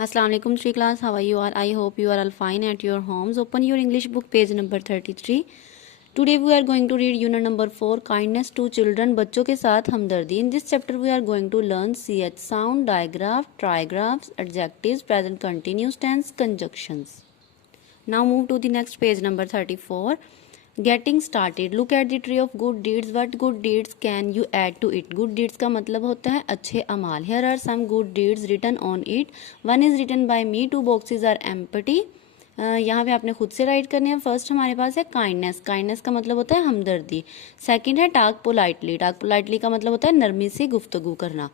Assalamu alaikum, Sri class. How are you all? I hope you are all fine at your homes. Open your English book, page number 33. Today we are going to read unit number 4, kindness to children. बच्चों के साथ हमदर्दी. In this chapter we are going to learn CH sound, digraph, trigraphs, adjectives, present continuous tense, conjunctions. Now move to the next page number 34. Getting started. Look at the tree of good deeds. What good deeds can you add to it? Good deeds का मतलब होता है अच्छे अमाल. Here are some good deeds written on it. One is written by me. Two boxes are empty. यहाँ पे आपने खुद से राइट करने हैं. फर्स्ट हमारे पास है काइंडनेस. काइंडनेस का मतलब होता है हमदर्दी. सेकंड है टाक पोलाइटली. टाक पोलाइटली का मतलब होता है नरमी से गुफ्तगू करना.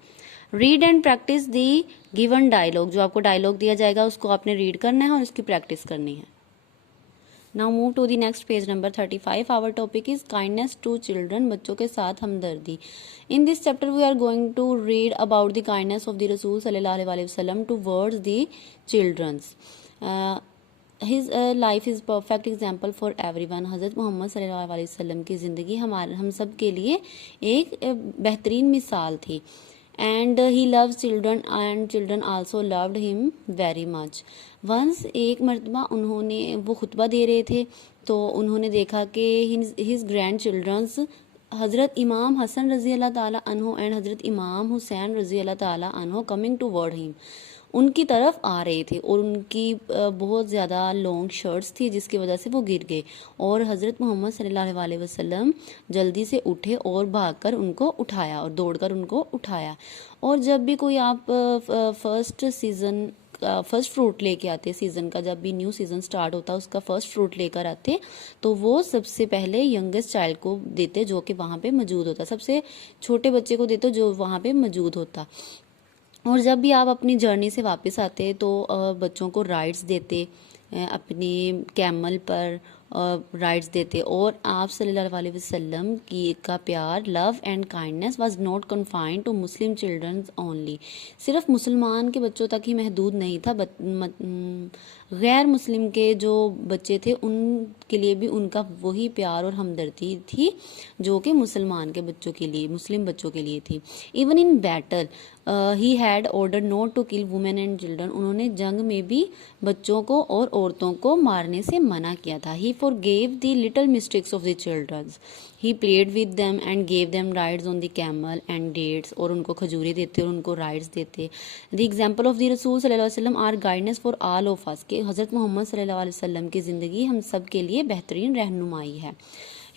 Read and practice the given dialogue. जो आपको डायलॉग दिया जाएगा उसको आपने रीड करना है और उसकी प्रैक्टिस करनी है. Now move to the next page number 35. Our topic is kindness to children. बच्चों के साथ हमदर्दी. In this chapter we are going to read about the kindness of the Rasul sallallahu alaihi wasallam towards the childrens. His life is perfect example for everyone. हज़रत मोहम्मद सल्लल्लाहु अलैहि वसल्लम की ज़िंदगी हम सब के लिए एक बेहतरीन मिसाल थी. And he loves children and children also loved him very much. Once एक मरतबा उन्होंने वो खुतबा दे रहे थे तो उन्होंने देखा कि हिज ग्रैंड चिल्ड्रंस हज़रत इमाम हसन रज़ी अल्लाह ताला अन्हो एंड हज़रत इमाम हुसैन रज़ी अल्लाह ताला अन्हो कमिंग टूवर्ड हिम, उनकी तरफ आ रहे थे और उनकी बहुत ज़्यादा लॉन्ग शर्ट्स थी जिसकी वजह से वो गिर गए और हज़रत मोहम्मद सल्लल्लाहु अलैहि वसल्लम जल्दी से उठे और भागकर उनको उठाया और दौड़कर उनको उठाया. और जब भी कोई आप फर्स्ट फ्रूट लेके आते, सीज़न का जब भी न्यू सीज़न स्टार्ट होता है उसका फर्स्ट फ्रूट लेकर आते तो वो सबसे पहले यंगेस्ट चाइल्ड को देते जो कि वहाँ पे मौजूद होता, सबसे छोटे बच्चे को देते जो वहाँ पे मौजूद होता. और जब भी आप अपनी जर्नी से वापस आते तो बच्चों को राइड्स देते, अपनी कैमल पर राइड्स देते. और आप सल्लल्लाहु अलैहि वसल्लम का प्यार, love and kindness was not confined to Muslim children only. सिर्फ मुसलमान के बच्चों तक ही महदूद नहीं था, गैर मुस्लिम के जो बच्चे थे उनके लिए भी उनका वही प्यार और हमदर्दी थी जो कि मुसलमान के बच्चों के लिए, मुस्लिम बच्चों के लिए थी. Even in battle he had order not to kill women and children. उन्होंने जंग में भी बच्चों को और औरतों को मारने से मना किया था. ही forgave the little mistakes of the children. He played with them and gave them rides on the camel and dates. और उनको खजूरें देते और उनको राइड्स देते. The example of the Rasul सल्लल्लाहु अलैहि वसल्लम are guidance for all of us. कि हज़रत मोहम्मद सल्लल्लाहु अलैहि वसल्लम की ज़िंदगी हम सब के लिए बेहतरीन रहनुमाई है.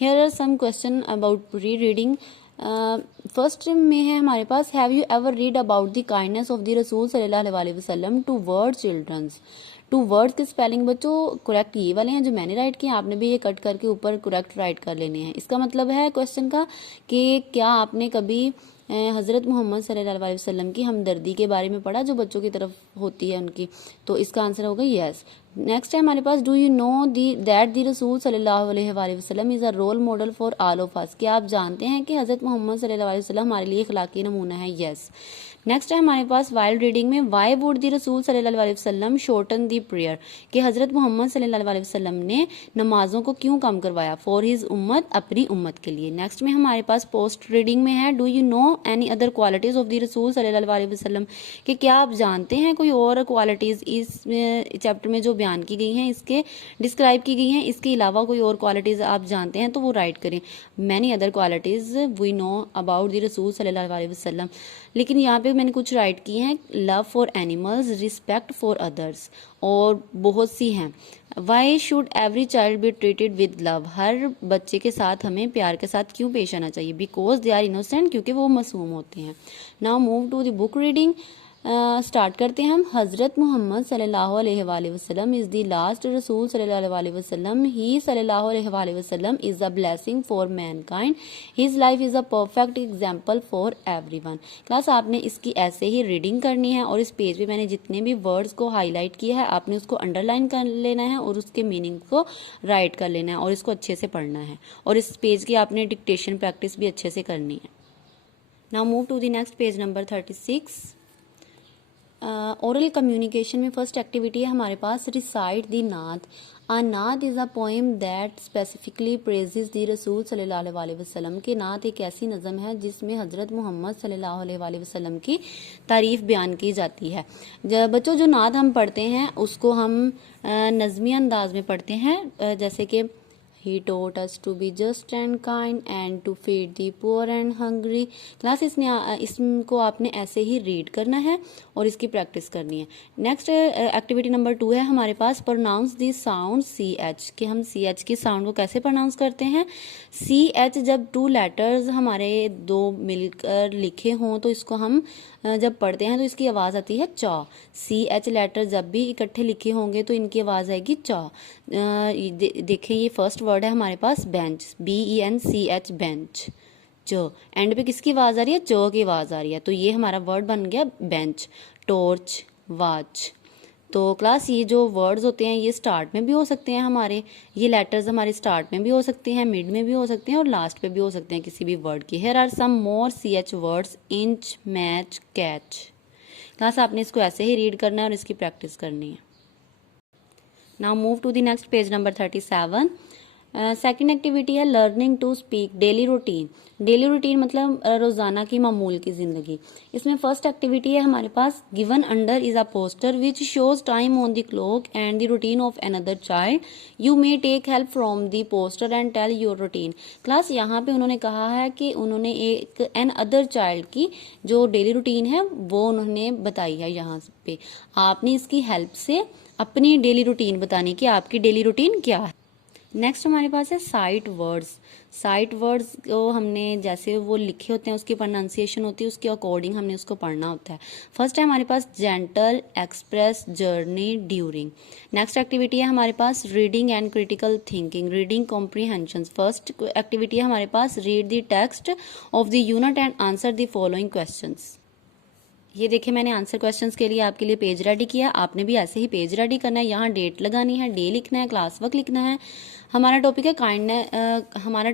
Here are some question about rereading. First में है हमारे पास, have you ever read about the kindness of the रसूल सल्लल्लाहु अलैहि वसल्लम toward childrens. Toward के स्पेलिंग बच्चों करेक्ट ये वाले हैं जो मैंने राइट किए, आपने भी ये कट करके ऊपर करेक्ट राइट कर लेने हैं. इसका मतलब है क्वेश्चन का कि क्या आपने कभी हज़रत मोहम्मद सल्लल्लाहु अलैहि वसल्लम की हमदर्दी के बारे में पढ़ा जो बच्चों की तरफ होती है उनकी. तो इसका आंसर होगा यस. नेक्स्ट है हमारे पास, do you know that the रसूल सल्लल्लाहु अलैहि वसल्लम is a role model for all of us. क्या आप जानते हैं कि हज़रत मोहम्मद सल्लल्लाहु अलैहि वसल्लम हमारे लिए अखलाकी नमूना है. यस. नेक्स्ट है हमारे पास वाइल रीडिंग में, वाई वुड द रसूल सल्लल्लाहु अलैहि वसल्लम शॉर्टन द प्रेयर. कि हज़रत मोहम्मद सल्लल्लाहु अलैहि वसल्लम ने नमाजों को क्यों कम करवाया. फॉर हिज उम्मत, अपनी उम्मत के लिए. नेक्स्ट में हमारे पास पोस्ट रीडिंग में है, do you no any other qualities of the रसूल सल्लल्लाहु अलैहि वसल्लम. कि क्या आप जानते हैं कोई और क्वालिटीज इस चैप्टर में जो बयान की गई हैं, इसके डिस्क्राइब की गई हैं, इसके अलावा कोई और क्वालिटीज आप जानते हैं तो वो राइट करें. Many other qualities we know about the रसूल सल्लल्लाहु अलैहि वसल्लम. लेकिन यहाँ पे मैंने कुछ राइट किए हैं, love for animals, respect for others, और बहुत सी हैं. Why should every child be treated with love. हर बच्चे के साथ हमें प्यार के साथ क्यों पेश आना चाहिए. बिकॉज दे आर इनोसेंट, क्योंकि वो मासूम होते हैं. Now move to the book reading. Start करते हैं हम. हज़रत मोहम्मद सल्लल्लाहु अलैहि वसल्लम इज़ द लास्ट रसूल सल्लल्लाहु अलैहि वसल्लम. ही सल्लल्लाहु अलैहि वसल्लम is a blessing for Mankind. His life is a perfect example for everyone. Class आपने इसकी ऐसे ही रीडिंग करनी है और इस पेज पे मैंने जितने भी वर्ड्स को हाईलाइट किया है आपने उसको अंडरलाइन कर लेना है और उसके मीनिंग को राइट कर लेना है और इसको अच्छे से पढ़ना है. और इस पेज की आपने डिक्टेशन प्रैक्टिस भी अच्छे से करनी है. Now move to the next page number 36. Oral communication में फर्स्ट एक्टिविटी है हमारे पास रिसाइट द नात। आ नात is a poem that specifically praises the रसूल सल्लल्लाहु अलैहि वसल्लम। के नात एक ऐसी नज़म है जिसमें हज़रत मोहम्मद सल्लल्लाहु अलैहि वसल्लम की तारीफ़ बयान की जाती है। बच्चों जो नात हम पढ़ते हैं उसको हम नज़मी अंदाज में पढ़ते हैं, जैसे कि He taught us to be just and kind and to feed the poor and hungry। Class इसको आपने ऐसे ही रीड करना है और इसकी प्रैक्टिस करनी है। नेक्स्ट एक्टिविटी नंबर 2 है हमारे पास प्रोनाउंस दी साउंड CH, कि हम CH की साउंड को कैसे प्रोनाउंस करते हैं। CH जब 2 लेटर्स हमारे 2 मिलकर लिखे हों तो इसको हम जब पढ़ते हैं तो इसकी आवाज़ आती है चा। CH लेटर जब भी इकट्ठे लिखे होंगे तो इनकी आवाज़ आएगी चा। देखिए ये फर्स्ट वर्ड है हमारे पास बेंच, BENCH बेंच। च एंड पे किसकी आवाज़ आ रही है, च की आवाज़ आ रही है, तो ये हमारा वर्ड बन गया बेंच। Torch, watch. तो क्लास ये जो वर्ड्स होते हैं ये स्टार्ट में भी हो सकते हैं हमारे, ये लेटर्स हमारे स्टार्ट में भी हो सकते हैं, मिड में भी हो सकते हैं और लास्ट पे भी हो सकते हैं किसी भी वर्ड की। Here are some more CH words, inch, match, catch. Class आपने इसको ऐसे ही रीड करना है और इसकी प्रैक्टिस करनी है। Now move to the next page number 37। Second activity है learning to speak daily routine. Daily routine मतलब रोजाना की मामूल की जिंदगी। इसमें फर्स्ट एक्टिविटी है हमारे पास given under is a poster which shows time on the clock and the routine of another child. You may take help from the poster and tell your routine. Class यहाँ पे उन्होंने कहा है कि उन्होंने एक एन अदर चाइल्ड की जो डेली रूटीन है वो उन्होंने बताई है। यहाँ पे आपने इसकी हेल्प से अपनी डेली रूटीन बताने की, आपकी डेली रूटीन क्या है। नेक्स्ट हमारे पास है साइट वर्ड्स। साइट वर्ड्स को हमने जैसे वो लिखे होते हैं उसकी प्रोनाउंसिएशन होती है उसके अकॉर्डिंग हमने उसको पढ़ना होता है। फर्स्ट है हमारे पास gentle, express, journey, during. Next activity है हमारे पास reading and critical thinking, reading comprehension. First activity है हमारे पास read the text of the unit and answer the following questions. ये देखिए मैंने आंसर क्वेश्चंस के लिए आपके लिए पेज रेडी किया, आपने भी ऐसे ही पेज रेडी करना है। यहाँ डेट लगानी है, डे लिखना है, क्लास वर्क लिखना है। हमारा टॉपिक है काइंडनेस, हमारा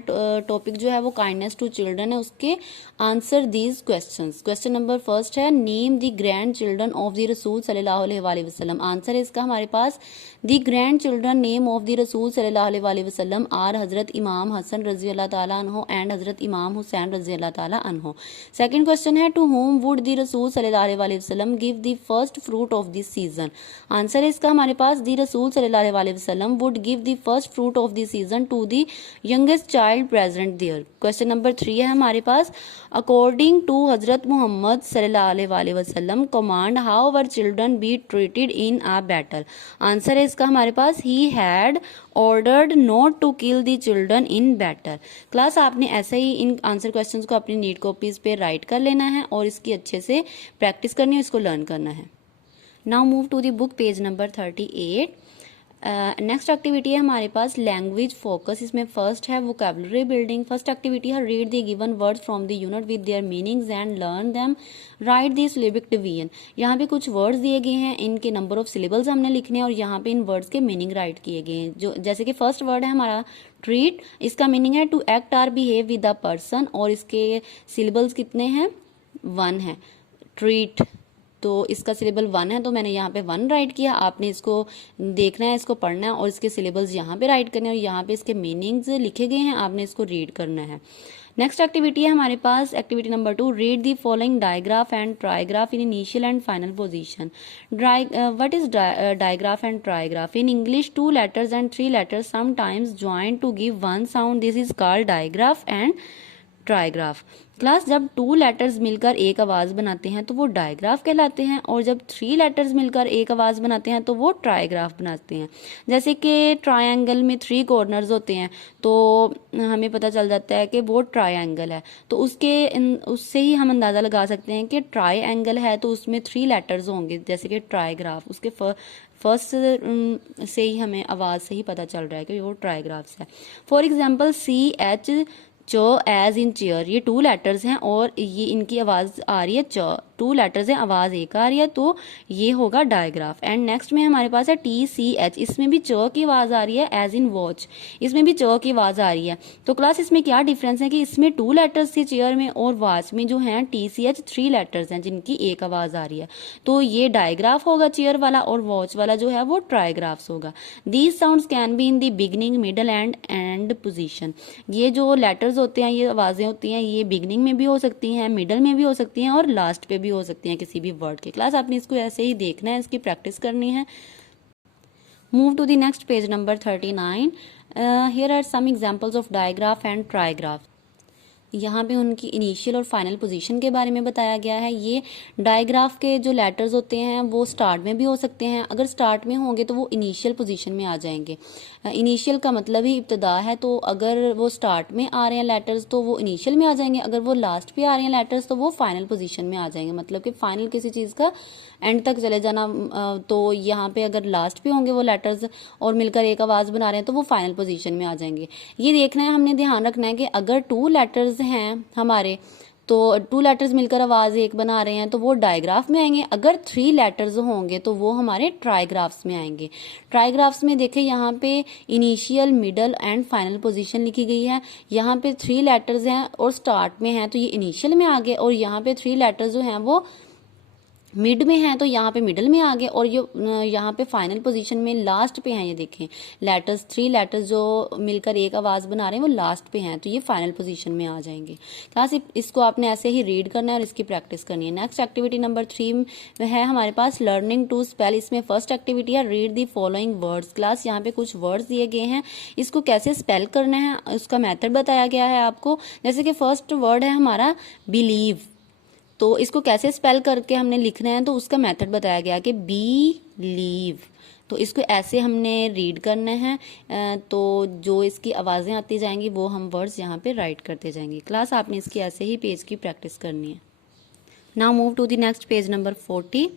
टॉपिक जो है वो काइंडनेस टू चिल्ड्रन है। उसके answer these questions. Question number first है name the grand children of the रसूल सल्लल्लाहु अलैहि वसल्लम। आंसर है इसका हमारे पास the grand children name of the रसूल सल्लल्लाहु अलैहि वसल्लम आर हजरत इमाम हसन रजी अल्लाह ताला अन्हो एंड हजरत इमाम हुसैन रजी अल्लाह ताला अन्हो। सेकंड क्वेश्चन है टू होम वुड द रसूल सल्लल्लाहु अलैहि वसल्लम give the first fruit of this season. Answer है इसका हमारे पास द रसूल सल्लल्लाहु अलैहि वसल्लम would give the first fruit of the season to the youngest child present there. Question number 3 है हमारे पास अकॉर्डिंग टू हजरत मोहम्मद सल्लल्लाहु अलैहि वसल्लम command how were children be treated in a battle. Answer है इसका हमारे पास he had ordered not to kill the children in battle. Class आपने ऐसे ही इन आंसर क्वेश्चंस को अपनी नीट कॉपीज पे राइट कर लेना है और इसकी अच्छे से प्रैक्टिस करनी है, इसको लर्न करना है। Now move to the book page number 38। Next activity है हमारे पास लैंग्वेज फोकस। इसमें फर्स्ट है वोकैबुलरी बिल्डिंग। फर्स्ट एक्टिविटी है read the given words from the unit with their meanings and learn them. Write the syllabic division. यहाँ पे कुछ words दिए गए हैं, इनके नंबर ऑफ सिलेबल्स हमने लिखने हैं और यहाँ पे इन वर्ड्स के मीनिंग राइट किए गए हैं। जो जैसे कि फर्स्ट वर्ड है हमारा ट्रीट, इसका मीनिंग है to act or behave with a person और इसके सिलेबल्स कितने हैं, 1 है। ट्रीट तो इसका सिलेबल 1 है तो मैंने यहाँ पे 1 राइट किया। आपने इसको देखना है, इसको पढ़ना है और इसके सिलेबल्स यहाँ पे राइट करने हैं और यहाँ पे इसके मीनिंग्स लिखे गए हैं, आपने इसको रीड करना है। नेक्स्ट एक्टिविटी है हमारे पास activity number 2 read the following digraph and trigraph in initial and final position. What is digraph and trigraph? In English 2 letters and 3 letters sometimes joined to give 1 sound, this is called digraph and trigraph. Class जब 2 letters मिलकर एक आवाज बनाते हैं तो वो digraph कहलाते हैं और जब 3 letters मिलकर एक आवाज बनाते हैं तो वो ट्राइग्राफ बनाते हैं। जैसे कि ट्रायंगल में 3 कॉर्नर्स होते हैं तो हमें पता चल जाता है कि वो ट्रायंगल है, तो उससे ही हम अंदाजा लगा सकते हैं कि ट्रायंगल है तो उसमें 3 letters होंगे जैसे कि ट्राइग्राफ। उसके फर्स्ट से ही हमें आवाज से ही पता चल रहा है कि वो ट्राइग्राफ्स है। फॉर एग्जाम्पल CH च एज इन चेयर, ये 2 लेटर्स हैं और ये इनकी आवाज आ रही है च, 2 लेटर्स हैं, आवाज एक आ रही है, तो ये होगा डायग्राफ। एंड नेक्स्ट में हमारे पास है TCH, इसमें भी च की आवाज आ रही है, एज इन वॉच, इसमें भी च की आवाज आ रही है। तो क्लास इसमें क्या डिफरेंस है कि इसमें 2 लेटर्स थे चेयर में, और वॉच में जो है TCH 3 लेटर्स हैं जिनकी एक आवाज आ रही है। तो ये डायग्राफ होगा चेयर वाला, और वॉच वाला जो है वो ट्राइग्राफ्स होगा। These sounds can be in the beginning, middle and position. ये जो लेटर्स होते हैं, ये आवाजें होती हैं, ये बिगनिंग में भी हो सकती हैं, मिडल में भी हो सकती हैं, और लास्ट पे भी हो सकती हैं किसी भी वर्ड के। क्लास आपने इसको ऐसे ही देखना है, इसकी प्रैक्टिस करनी है। Move to the next page number 39। Here are some examples of digraph and trigraph. यहाँ पे उनकी इनिशियल और फाइनल पोजीशन के बारे में बताया गया है। ये डायग्राफ के जो लेटर्स होते हैं वो स्टार्ट में भी हो सकते हैं, अगर स्टार्ट में होंगे तो वो इनिशियल पोजीशन में आ जाएंगे। इनिशियल का मतलब ही इब्तदा है, तो अगर वो स्टार्ट में आ रहे हैं लेटर्स तो वो इनिशियल में आ जाएंगे, अगर वो लास्ट पे आ रहे हैं लेटर्स तो वो फाइनल पोजीशन में आ जाएंगे। मतलब कि फाइनल किसी चीज़ का एंड तक चले जाना। तो यहाँ पे अगर लास्ट पे होंगे वो लेटर्स और मिलकर एक आवाज़ बना रहे हैं तो वो फाइनल पोजीशन में आ जाएंगे। ये देखना है, हमने ध्यान रखना है कि अगर 2 लेटर्स हैं हमारे, तो 2 लेटर्स मिलकर आवाज एक बना रहे हैं तो वो डायग्राफ में आएंगे। अगर 3 लेटर्स होंगे तो वो हमारे ट्राइग्राफ्स में आएंगे। ट्राइग्राफ्स में देखें यहाँ पे initial, middle and final position लिखी गई है। यहाँ पे 3 लेटर्स हैं और स्टार्ट में हैं तो ये इनिशियल में आ गए, और यहाँ पे 3 लेटर्स जो हैं वो मिड में है तो यहाँ पे मिडल में आ गए, और ये यहाँ पे फाइनल पोजीशन में लास्ट पे हैं। ये देखें लेटर्स, 3 लेटर्स जो मिलकर एक आवाज बना रहे हैं वो लास्ट पे हैं, तो ये फाइनल पोजीशन में आ जाएंगे। क्लास इसको आपने ऐसे ही रीड करना है और इसकी प्रैक्टिस करनी है। नेक्स्ट एक्टिविटी नंबर 3 है हमारे पास लर्निंग टू स्पेल। इसमें फर्स्ट एक्टिविटी है read the following words. Class यहाँ पे कुछ वर्ड्स दिए गए हैं, इसको कैसे स्पेल करना है उसका मेथड बताया गया है आपको। जैसे कि फर्स्ट वर्ड है हमारा बिलीव, तो इसको कैसे स्पेल करके हमने लिखना है तो उसका मेथड बताया गया कि बी लीव। तो इसको ऐसे हमने रीड करना है, तो जो इसकी आवाज़ें आती जाएंगी वो हम वर्ड्स यहाँ पे राइट करते जाएंगे। क्लास आपने इसकी ऐसे ही पेज की प्रैक्टिस करनी है। Now move to the next page number 40।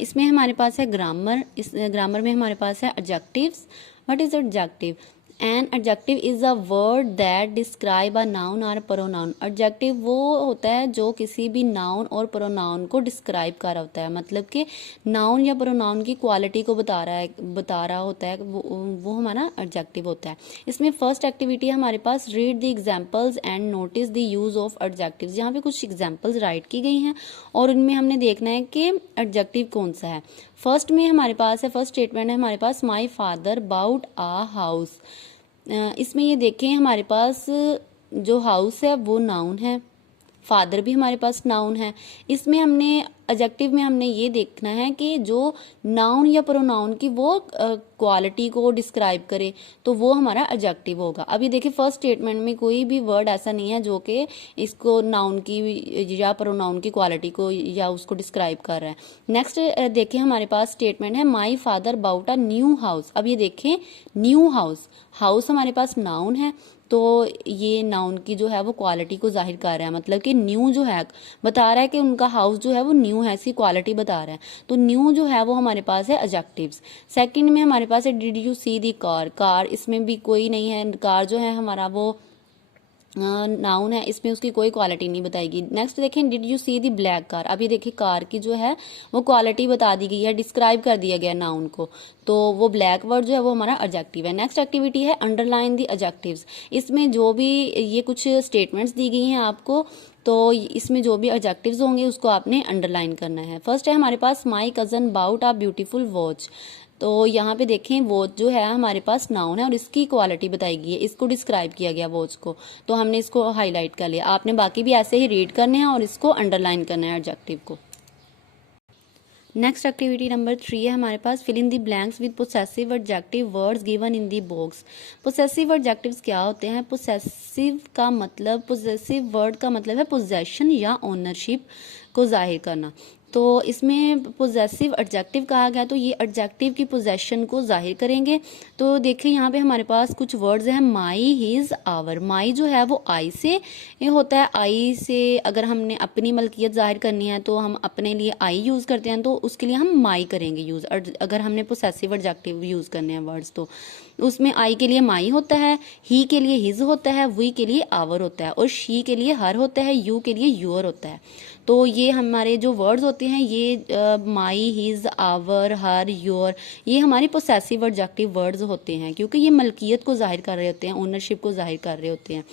इसमें हमारे पास है ग्रामर। इस ग्रामर में हमारे पास है adjectives. What is adjective? An adjective is a word that describe a noun और प्रोनाउन। एडजेक्टिव वो होता है जो किसी भी नाउन और प्रोनाउन को डिस्क्राइब कर रहा होता है, मतलब कि नाउन या प्रोनाउन की क्वालिटी को बता रहा होता है, वो हमारा एडजेक्टिव होता है। इसमें फर्स्ट एक्टिविटी है हमारे पास read the examples and notice the use of adjectives. यहाँ पे कुछ एग्जाम्पल्स राइट की गई हैं और उनमें हमने देखना है कि एडजेक्टिव कौन सा है। फर्स्ट में हमारे पास है, फर्स्ट स्टेटमेंट है हमारे पास my father bought a house. इसमें ये देखें हमारे पास जो हाउस है वो नाउन है, फादर भी हमारे पास नाउन है। इसमें हमने एडजेक्टिव में हमने ये देखना है कि जो नाउन या प्रोनाउन की वो क्वालिटी को डिस्क्राइब करे तो वो हमारा एडजेक्टिव होगा। अभी देखिए फर्स्ट स्टेटमेंट में कोई भी वर्ड ऐसा नहीं है जो कि इसको नाउन की या प्रोनाउन की क्वालिटी को या उसको डिस्क्राइब कर रहा है। नेक्स्ट देखिए हमारे पास स्टेटमेंट है my father bought a new house. अब ये देखें न्यू हाउस, हाउस हमारे पास नाउन है तो ये नाउन की जो है वो क्वालिटी को जाहिर कर रहा है, मतलब कि न्यू जो है बता रहा है कि उनका हाउस जो है वो न्यू है, इसकी क्वालिटी बता रहा है। तो न्यू जो है वो हमारे पास है एडजेक्टिव्स। सेकंड में हमारे पास है did you see the car. Car इसमें भी कोई नहीं है, कार जो है हमारा वो नाउन है, इसमें उसकी कोई क्वालिटी नहीं बताएगी। नेक्स्ट देखें did you see the black car. अब ये देखिए कार की जो है वो क्वालिटी बता दी गई है, डिस्क्राइब कर दिया गया नाउन को, तो वो ब्लैक वर्ड जो है वो हमारा एडजेक्टिव है। नेक्स्ट एक्टिविटी है अंडरलाइन दी एडजेक्टिव्स। इसमें जो भी ये कुछ स्टेटमेंट्स दी गई हैं आपको, तो इसमें जो भी एडजेक्टिव्स होंगे उसको आपने अंडरलाइन करना है। फर्स्ट है हमारे पास my cousin bought a beautiful watch. तो यहाँ पे देखें वॉच जो है हमारे पास नाउन है और इसकी क्वालिटी बताई गई है, इसको डिस्क्राइब किया गया वॉच को, तो हमने इसको हाईलाइट कर लिया। आपने बाकी भी ऐसे ही रीड करने हैं और इसको अंडरलाइन करना है एडजेक्टिव को। नेक्स्ट एक्टिविटी नंबर 3 है हमारे पास fill in the blanks with possessive adjective words given in the box. Possessive adjectives क्या होते हैं? पोसेसिव वर्ड का मतलब है पोजेशन या ओनरशिप को जाहिर करना। तो इसमें पोजेसिव एडजेक्टिव कहा गया, तो ये एडजेक्टिव की पोजेशन को जाहिर करेंगे। तो देखिए यहाँ पे हमारे पास कुछ वर्ड्स हैं, माई, हिज, आवर। माई जो है वो आई से ये होता है। आई से अगर हमने अपनी मलकियत जाहिर करनी है तो हम अपने लिए आई यूज़ करते हैं, तो उसके लिए हम माई करेंगे यूज़। अगर हमने पोसेसिव एडजेक्टिव यूज़ करने हैं वर्ड्स तो उसमें आई के लिए माई होता है, ही के लिए हिज होता है, वी के लिए आवर होता है, और शी के लिए हर होता है, यू के लिए यूअर होता है। तो ये हमारे जो वर्ड्स होते हैं ये माई, हिज, आवर, हर, योर, ये हमारी पोसेसिव एडजेक्टिव वर्ड्स होते हैं, क्योंकि ये मलकियत को जाहिर कर रहे होते हैं, ओनरशिप को जाहिर कर रहे होते हैं।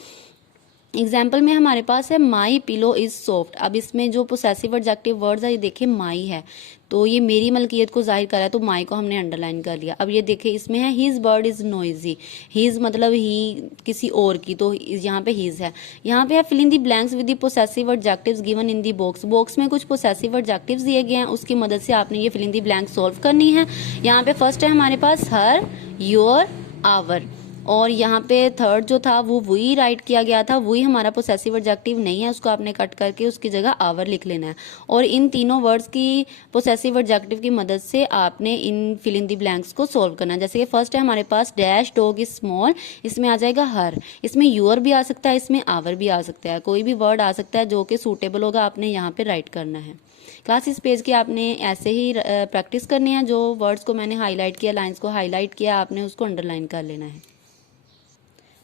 एग्जाम्पल में हमारे पास है माई पिलो इज सॉफ्ट। अब इसमें जो पोसेसिव एडजेक्टिव वर्ड्स है, ये देखिए माई है, तो ये मेरी मलकियत को जाहिर कर रहा है, तो माई को हमने अंडरलाइन कर लिया। अब ये देखिए इसमें है his bird is noisy. His मतलब ही किसी और की, तो यहाँ पे हिज है। यहाँ पे है fill in the blanks with the possessive adjectives given in the box. Box में कुछ पोसेसिव एडजेक्टिव्स दिए गए हैं, उसकी मदद से आपने ये fill in the blank solve करनी है। यहाँ पे फर्स्ट है हमारे पास हर, योर, आवर, और यहाँ पे थर्ड जो था वो वही राइट किया गया था, वही हमारा पोसेसिव एडजेक्टिव नहीं है, उसको आपने कट करके उसकी जगह आवर लिख लेना है। और इन तीनों वर्ड्स की पोसेसिव एडजेक्टिव की मदद से आपने इन फिल इन दी ब्लैंक्स को सॉल्व करना है। जैसे कि फर्स्ट है हमारे पास डैश डॉग इज स्मॉल, इसमें आ जाएगा हर, इसमें यूअर भी आ सकता है, इसमें आवर भी आ सकता है, कोई भी वर्ड आ सकता है जो कि सूटेबल होगा, आपने यहाँ पे राइट करना है। क्लास इस पेज की आपने ऐसे ही प्रैक्टिस करनी है। जो वर्ड्स को मैंने हाईलाइट किया, लाइन्स को हाईलाइट किया, आपने उसको अंडरलाइन कर लेना है।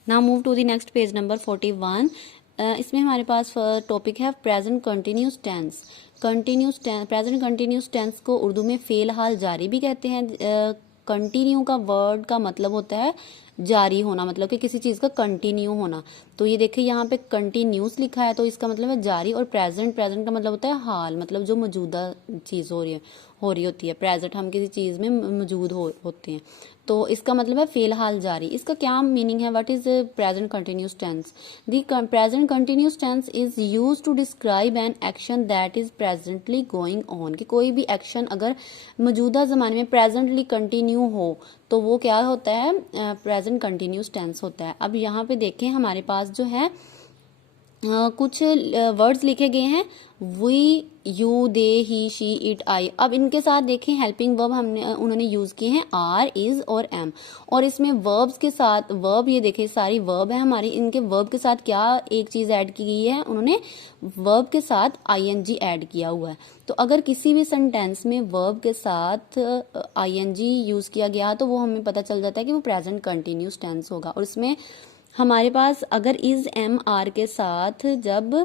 Now move to the next page number 41। इसमें हमारे पास टॉपिक है present continuous tense. Present continuous tense को उर्दू में फेल हाल जारी भी कहते हैं। कंटिन्यू का वर्ड का मतलब होता है जारी होना, मतलब कि किसी चीज का कंटिन्यू होना। तो ये देखिए यहाँ पे कंटिन्यूस लिखा है, तो इसका मतलब है जारी। और प्रेजेंट का मतलब होता है हाल, मतलब जो मौजूदा चीज हो रही होती है। प्रेजेंट हम किसी चीज में मौजूद होते हैं, तो इसका मतलब है फिलहाल जारी। इसका क्या मीनिंग है? What is present continuous tense? The present continuous tense is used to describe an action that is presently going on. कि कोई भी एक्शन अगर मौजूदा जमाने में प्रेजेंटली कंटिन्यू हो तो वो क्या होता है? प्रेजेंट कंटिन्यूस टेंस होता है। अब यहाँ पे देखें हमारे पास जो है कुछ वर्ड्स लिखे गए हैं, we, you, they, he, she, it, I. अब इनके साथ देखें हेल्पिंग वर्ब उन्होंने यूज किए हैं आर, इज और एम। और इसमें वर्ब्स के साथ वर्ब, ये देखें सारी वर्ब है हमारी, इनके वर्ब के साथ क्या एक चीज ऐड की गई है? उन्होंने वर्ब के साथ आईएनजी ऐड किया हुआ है। तो अगर किसी भी सेंटेंस में वर्ब के साथ आईएनजी यूज किया गया तो वो हमें पता चल जाता है कि वो प्रेजेंट कंटिन्यूस टेंस होगा। और इसमें हमारे पास अगर इज, एम, आर के साथ जब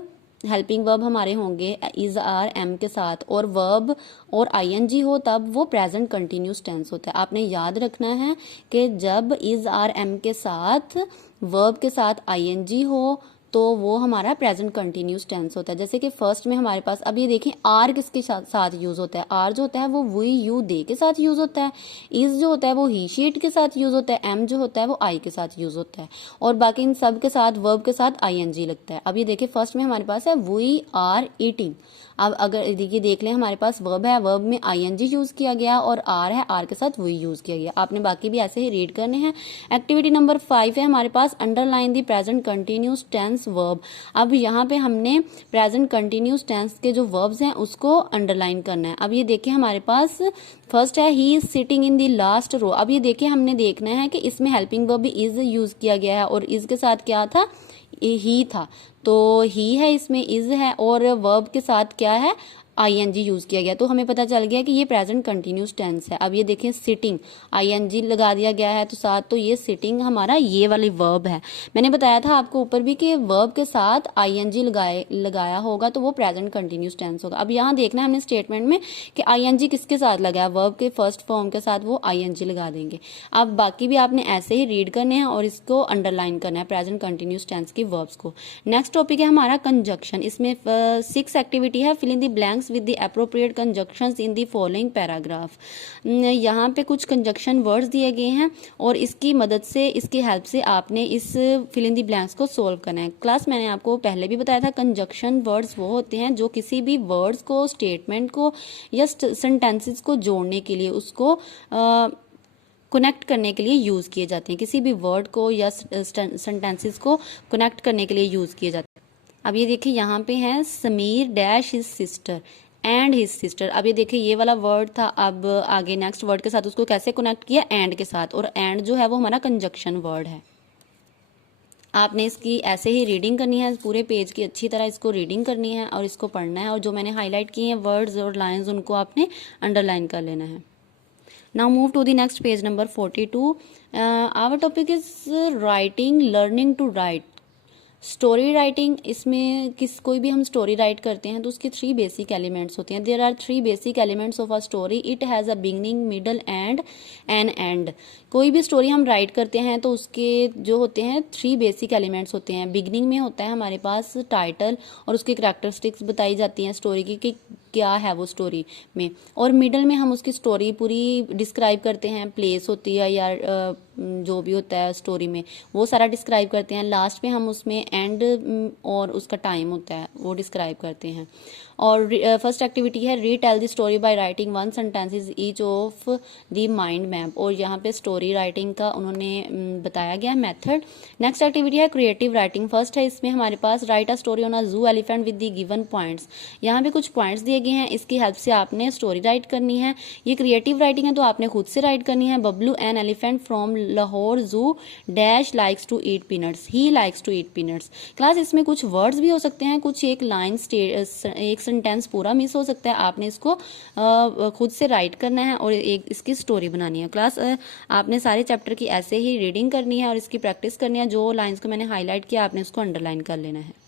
हेल्पिंग वर्ब हमारे होंगे इज, आर, एम के साथ, और वर्ब और आईएनजी हो, तब वो प्रेजेंट कंटिन्यूस टेंस होता है। आपने याद रखना है कि जब इज, आर, एम के साथ वर्ब के साथ आईएनजी हो तो वो हमारा प्रेजेंट कंटिन्यूस टेंस होता है। जैसे कि फर्स्ट में हमारे पास अब ये देखें आर किसके साथ यूज होता है? आर जो होता है वो वी, यू, दे के साथ यूज होता है। इज जो होता है वो ही, शी, इट के साथ यूज होता है। एम जो होता है वो आई के साथ यूज होता है। और बाकी इन सब के साथ वर्ब के साथ आईएनजी लगता है। अब ये देखिए फर्स्ट में हमारे पास है वी आर ईटिंग। अब अगर ये देख लें हमारे पास वर्ब है, वर्ब में आईएनजी यूज किया गया और आर है, आर के साथ वी यूज किया गया। आपने बाकी भी ऐसे ही रीड करने हैं। एक्टिविटी नंबर 5 है हमारे पास underline the present continuous tense verb. अब यहाँ पे हमने प्रेजेंट कंटिन्यूस टेंस के जो वर्ब्स हैं उसको अंडरलाइन करना है। अब ये देखिए हमारे पास फर्स्ट है he is sitting in the last row. अब ये देखिए हमने देखना है कि इसमें हेल्पिंग वर्ब भी इज यूज किया गया है और इज के साथ क्या था? ही था, तो ही है, इसमें इज है, और वर्ब के साथ क्या है? आईएनजी यूज किया गया। तो हमें पता चल गया कि ये प्रेजेंट कंटिन्यूस टेंस है। अब ये देखें सिटिंग, आईएनजी लगा दिया गया है तो साथ, तो ये सिटिंग हमारा ये वाली वर्ब है। मैंने बताया था आपको ऊपर भी कि वर्ब के साथ आईएनजी लगाया होगा तो वो प्रेजेंट कंटिन्यूस टेंस होगा। अब यहाँ देखना है हमने स्टेटमेंट में कि आईएनजी किसके साथ लगा है? वर्ब के फर्स्ट फॉर्म के साथ वो आईएनजी लगा देंगे। अब बाकी भी आपने ऐसे ही रीड करने हैं और इसको अंडरलाइन करना है प्रेजेंट कंटिन्यूस टेंस की वर्ब्स को। नेक्स्ट टॉपिक है हमारा कंजक्शन। इसमें 6 एक्टिविटी है, fill in the blanks with the appropriate conjunctions in the following paragraph। यहाँ पे कुछ कंजक्शन वर्ड्स दिए गए हैं और इसकी मदद से, इसकी हेल्प से आपने इस फिल इन दी ब्लैंक्स को सोल्व करना है। क्लास मैंने आपको पहले भी बताया था कंजक्शन वर्ड्स वो होते हैं जो किसी भी वर्ड्स को, स्टेटमेंट को या सेंटेंसेस को जोड़ने के लिए, उसको कनेक्ट करने के लिए यूज किए जाते हैं। किसी भी वर्ड को या सेंटेंसेस को कनेक्ट करने के लिए यूज किए जाते हैं। अब ये देखिए यहाँ पे है Sameer dash his sister and his sister. अब ये देखिए ये वाला वर्ड था, अब आगे नेक्स्ट वर्ड के साथ उसको कैसे कनेक्ट किया, एंड के साथ, और एंड जो है वो हमारा कंजक्शन वर्ड है। आपने इसकी ऐसे ही रीडिंग करनी है, पूरे पेज की अच्छी तरह इसको रीडिंग करनी है और इसको पढ़ना है, और जो मैंने हाईलाइट किए हैं वर्ड्स और लाइंस उनको आपने अंडरलाइन कर लेना है। Now move to the next page number 42। Our topic is writing, learning to write. Story writing, इसमें कोई भी हम स्टोरी राइट करते हैं तो उसकी 3 बेसिक एलिमेंट्स होते हैं। There are 3 basic elements of a story, it has a beginning, middle and an end. कोई भी स्टोरी हम राइट करते हैं तो उसके जो होते हैं 3 बेसिक एलिमेंट्स होते हैं। बिगनिंग में होता है हमारे पास टाइटल और उसकी करैक्टरिस्टिक्स बताई जाती हैं स्टोरी की कि क्या है वो स्टोरी में, और मिडल में हम उसकी स्टोरी पूरी डिस्क्राइब करते हैं, प्लेस होती है या जो भी होता है स्टोरी में वो सारा डिस्क्राइब करते हैं। लास्ट में हम उसमें एंड और उसका टाइम होता है वो डिस्क्राइब करते हैं। और फर्स्ट एक्टिविटी है retell the story by writing 1 sentences each of the mind map, और यहाँ पे स्टोरी राइटिंग का उन्होंने बताया गया मेथड। नेक्स्ट एक्टिविटी है क्रिएटिव राइटिंग। फर्स्ट है इसमें हमारे पास write a story on a zoo elephant with the given points. यहाँ पे कुछ पॉइंट्स दिए गए हैं, इसकी हेल्प से आपने स्टोरी राइट करनी है। ये क्रिएटिव राइटिंग है तो आपने खुद से राइट करनी है। Bablu an elephant from Lahore zoo dash likes to eat peanuts, he likes to eat peanuts. Class इसमें कुछ वर्ड्स भी हो सकते हैं, कुछ एक लाइन एक सेंटेंस पूरा मिस हो सकता है, आपने इसको खुद से राइट करना है और एक इसकी स्टोरी बनानी है। क्लास आपने सारे चैप्टर की ऐसे ही रीडिंग करनी है और इसकी प्रैक्टिस करनी है। जो लाइंस को मैंने हाईलाइट किया आपने उसको अंडरलाइन कर लेना है।